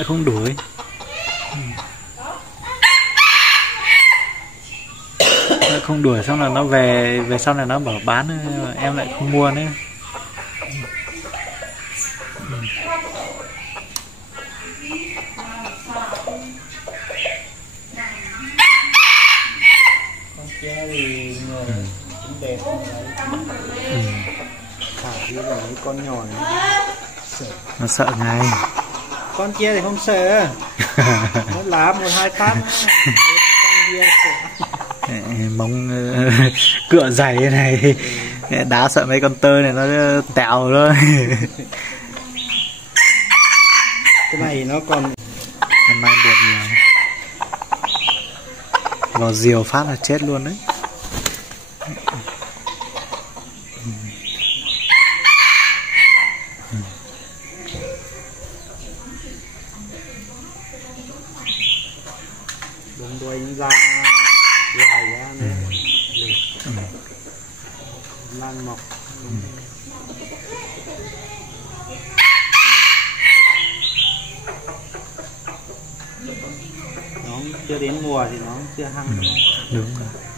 Lại không đuổi. Lại không đuổi xong là nó về sau này nó bảo bán, em lại không mua nữa. Con kia thì người cũng đẹp thả đi là mấy con nhỏ này Nó sợ ngay. con kia thì không sợ nó lá một hai phát con kia sợ. Móng cựa dày thế này đá sợ mấy con tơ này nó tẹo thôi. Cái này nó còn Hôm nay buồn nhiều, vào diều phát là chết luôn đấy. đúng đuôi ra dài ra nữa lan mọc. Nó chưa đến mùa thì nó chưa hăng. Đúng rồi.